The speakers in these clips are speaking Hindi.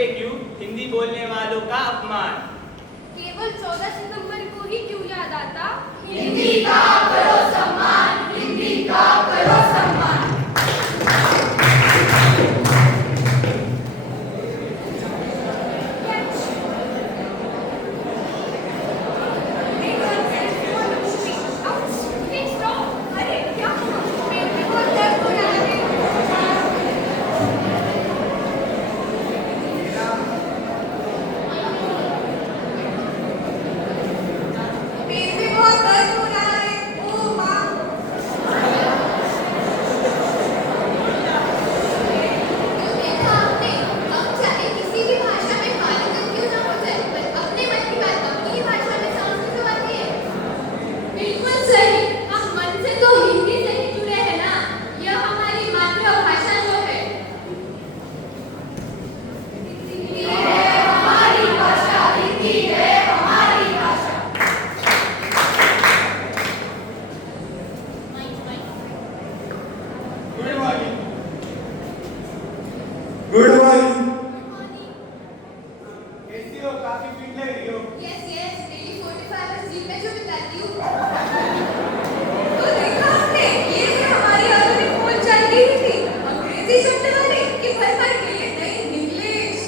करते क्यों हिंदी बोलने वालों का अपमान? केवल 14 सितंबर को ही क्यों याद आता हिंदी का करो सम्मान, हिंदी का करो सम्मान। Good morning. कैसी हो? काफी फिट लग रही हो। Yes yes daily 45 minutes gym में जो बिताती हूँ। तो देखा आपने ये है हमारी आधुनिक पहुंच चल रही थी अंग्रेजी शब्द वाली कि भर के लिए नहीं इंग्लिश।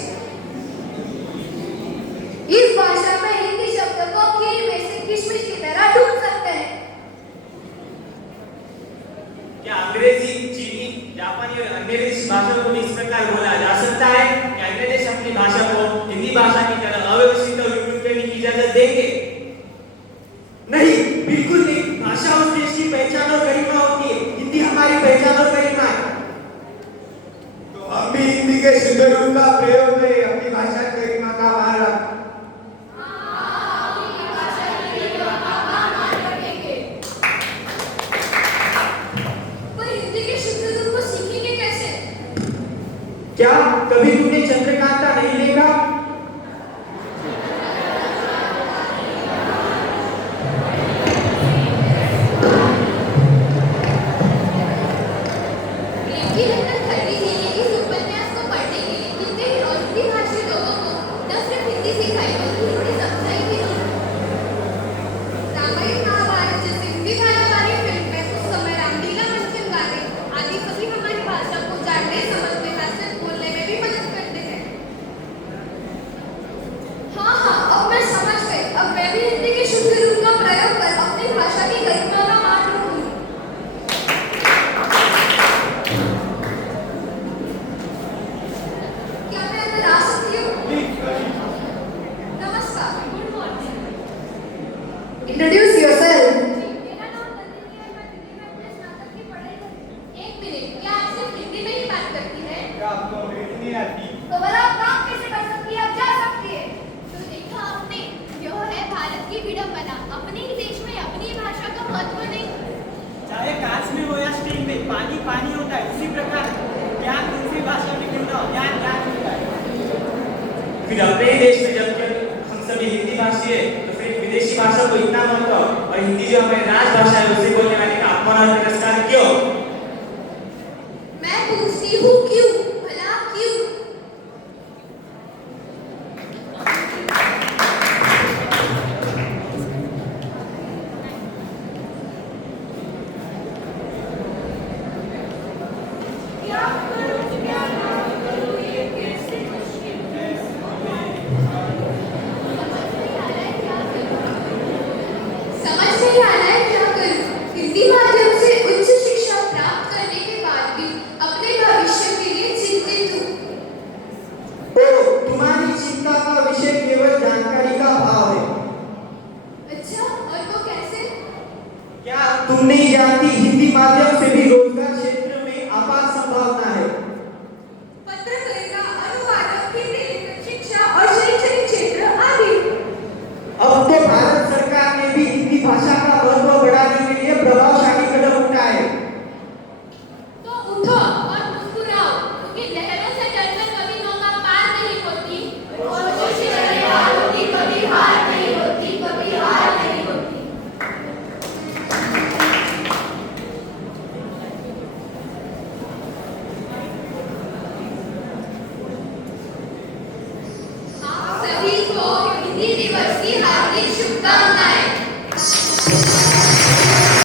इस भाषा में हिंदी शब्द को खीर में से किशमिश की तरह ढूंढ सकते हैं। क्या अंग्रेजी, चीनी, जापानी और अन्य देशी भाषाओं को भी इस प्रकार बोला जा सकता है कि अन्य देश अपनी भाषा को हिंदी भाषा की तरह अव्यवस्थित और विकृत करने की इजाजत देंगे? नहीं, बिल्कुल नहीं। भाषा उस देश की पहचान और गरिमा होती है। हिंदी हमारी पहचान और गरिमा है। तो हम भी हिंदी के सुंदर रूप का प्रयोग करें, अपनी भाषा की गरिमा का मान रखें। क्या कभी तुमने चंद्रकांता नहीं देखा? Introduce yourself. मेरा नाम नंदिनी है, मैं दिल्ली में अपने स्नातक की पढ़ाई कर रही हूँ। एक मिनट, क्या आप सिर्फ हिंदी में ही बात करती है? क्या आपको अंग्रेजी नहीं आती? तो भला आप काम कैसे कर सकती है? आप जा सकती है। तो देखा आपने, यह है भारत की विडंबना। अपने ही देश में अपनी भाषा का महत्व नहीं। चाहे कांच में हो या स्टील में, पानी पानी होता है। उसी प्रकार ज्ञान दूसरी भाषा में क्यों ना हो, ज्ञान ज्ञान होता है। फिर अपने ही देश में जब हम सभी हिंदी भाषी है तो फिर विदेशी भाषा को इतना महत्व और हिंदी जो हमारी राजभाषा है उसे बोलने वाले का अपमान और तिरस्कार क्यों? मैं पूछती हूँ क्यों? भला क्यों? समझ नहीं आ रहा है क्या करूं? हिंदी माध्यम से उच्च शिक्षा प्राप्त करने के बाद भी अपने भविष्य के लिए चिंतित हूँ। ओ, तुम्हारी चिंता का विषय केवल जानकारी का अभाव है। अच्छा, और वो कैसे? क्या तुम नहीं जानती हिंदी माध्यम से भी रोजगार क्षेत्र में अपार संभावना है? पत्रकारिता, अनुवादक, हिंदी लेखन, शिक्षा और शैक्षणिक क्षेत्र आदि। अब तो भारत सरकार ने भी हिंदी भाषा का महत्व बढ़ाने के लिए प्रभाव